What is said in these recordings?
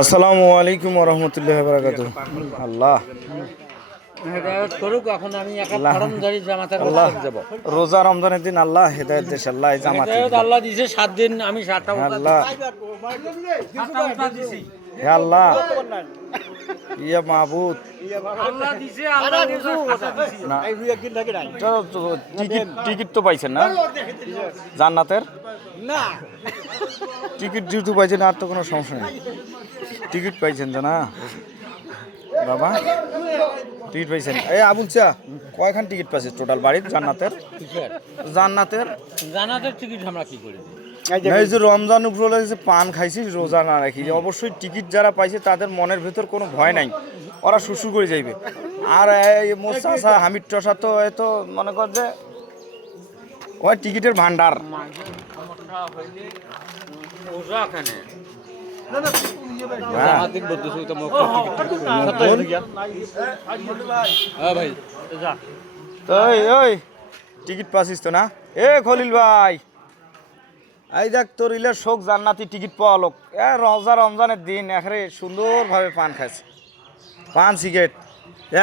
আসসালামু আলাইকুম ওয়া রাহমাতুল্লাহি ওয়া বারাকাতুহু। আল্লাহ হেদায়েত করুক। এখন আমি একটা ফরমধারী জামাতের আল্লাহ কাছে যাব। রোজা রমজানের দিন আল্লাহ হেদায়েত দেশ, আল্লাহ এই জামাতে হেদায়েত আল্লাহ দিয়েছে 7 দিন, আমি 7টা আল্লাহ উঠা দিছি। হে আল্লাহ ইয়া মাবুদ আল্লাহ দিয়েছে, আল্লাহ দিয়েছে, 7টা দিছি। না চলো তো, টিকিট তো পাইছেন না জান্নাতের? না টিকিট যেহেতু পাইছেন আর তো কোনো সমস্যা নেই। টিকিট পাইছেন তো না বাবা? টিকিট পাইছেন? এই আবুল চা কয়খান টিকিট পাইছে টোটাল বাড়ির জান্নাতের? জান্নাতের জানাতের টিকিট আমরা কি করে দিই? না, এই যে রমজান উপলক্ষে যে পান খাইছিস রোজা না রাখি, অবশ্যই টিকিট যারা পাইছে তাদের মনের ভেতর কোনো ভয় নাই, ওরা শুশু করে যাইবে। আর এই মোস্তাসা হামিদ টসা তো এত মনে কর যে ওই টিকিটের ভান্ডার। সমস্যা হইলে ওজা কেনে হ্যাঁ। জামাতিক বলতেছি তো মুখ হ্যাঁ ভাই যা ওই ওই টিকিট পাচ্ছিস তো না? এ খলিল ভাই, এই দেখ তোর ইলের শোক জান্নাতি টিকিট পাওয়া লোক। রমজানের দিন এখানে সুন্দরভাবে পান খাইছে, পান সিগারেট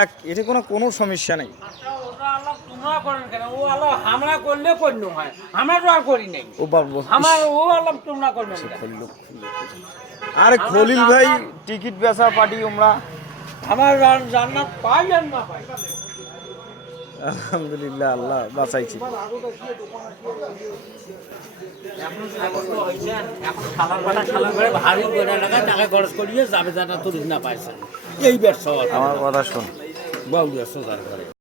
এক, এটা কোনো সমস্যা নেই। ওটা আল্লাহ তোমরা করেন কেন? ও আল্লাহ আমরা করলে কন্য হয়, আমরা তো আর করি নাই। ও বাবু আমার ও আল্লাহ তোমরা করবেন কেন? আরে খলিল ভাই টিকিট বেচা পার্টি আমরা আমার জান্নাত পাই আর না পাই, আলহামদুলিল্লাহ আল্লাহ বাঁচাইছি। এখন খাবার করে ভারী করে লাগা টাকা খরচ করিয়ে যাবে জানা তুলিস না পাইছেন এই ব্যবসা আমার কথা শোন, বাবু ব্যবসা করে